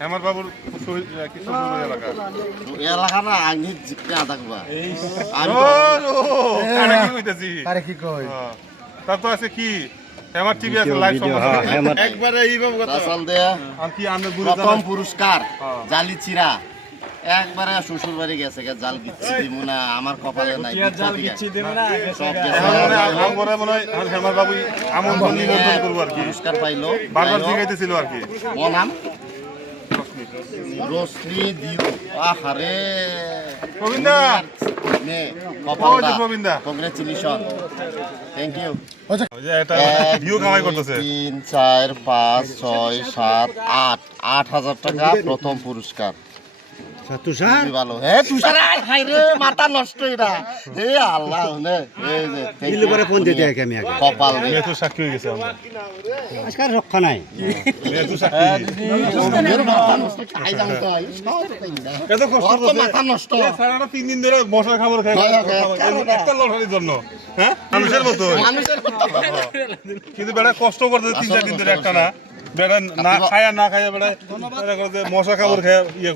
হেমার বাবুর কি শ্বশুর এলাকা এলাকা না আগে জিজ্ঞা থাকবা কারে কি কইতাছি আরে কি কই তার তো আছে কি হেমার টিভি আছে লাইভ সম্বন্ধে একবারে এইভাবে কথা চাল দে আর কি আমরা প্রথম পুরস্কার জালি চিরা একবারে শ্বশুর বাড়ি গেছে জাল গিচ্ছি দিমু না আমার কপালে নাই জাল গিচ্ছি দিমু না সব গেছে আমরা মনে হয় হেমার বাবু আমন্ত্রণ নিমন্ত্রণ করব আর কি পুরস্কার পাইলো বারবার জিগাইতেছিল আর কি ও নাম রোশনি দিও আহারে গোবিন্দা নে ওই কপালটা যে গোবিন্দা কংগ্রেচুলেশন থ্যাংক ইউ ওই যে এটা ভিউ কামাই করতেছে 3 4 5 6 7 8 8000 টাকা প্রথম পুরস্কার তুষার খুবই ভালো হ্যাঁ তুষার হাই রে মাথা নষ্ট এটা হে আল্লাহ নে এই যে দিলে পরে ফোন দিতে হয় আমি আগে কপাল রে মেয়ে তো সাক্ষী হয়ে গেছে আমরা আজকাল রক্ষা নাই মেয়ে তো সাক্ষী এর মাথা নষ্ট খাই যাম তো এত কষ্ট তোর তো মাথা নষ্ট সারাটা 3 দিন ধরে মশার খাবার খাই একটা লটারির জন্য হ্যাঁ মানুষের মতো মানুষের কথা কিন্তু বেটা কষ্ট করতেছে 3-4 দিন ধরে একটা না বেটা না খায়া বেটা মশা খাবার খায় ইয়ে